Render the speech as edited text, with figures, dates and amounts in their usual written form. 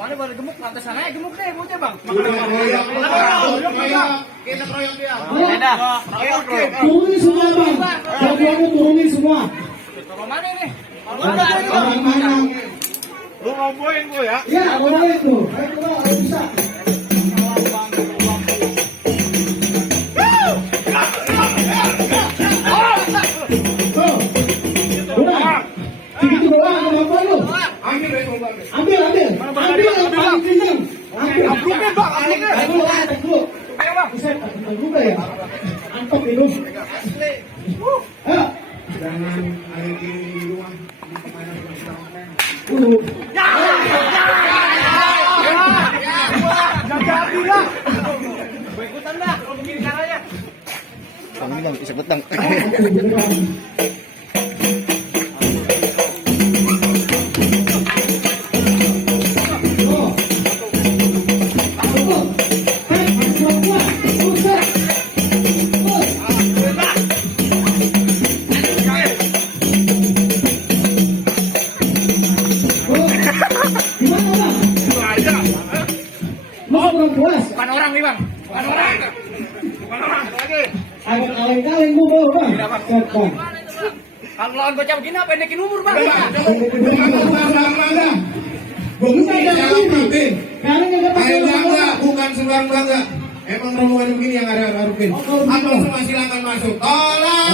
Mana baru gemuk, lantas sana ya gemuk deh, bocah bang. Kita proyek dia. Turunin semua bang, jagoannya turunin semua. Turun mana ini? Orang mana? Lu ngomongin gua ya? Ya, orang itu. Ayo bisa. Tuh, udah. Segitu doang kemampuan lu. Ambil yang paling kenyang. Ambil. Ambilin bang, ambilin. Ambil dulu. Buset, ambil juga ya. Antep itu. Ayo. Jangan air ini di rumah. Jangan bilang. Ikutan dah, kalau begini caranya. Bang ini bang, bisa betang. Bukan orang nih bang, bukan orang. Lagi. Kaleng-kaleng gue bawa bang. Bang. Kalau lawan bocah begini apa pendekin umur bang? Bukan sembarang bangga. Emang rombongan begini yang ada harupin. Atau semua silakan masuk. Tolong.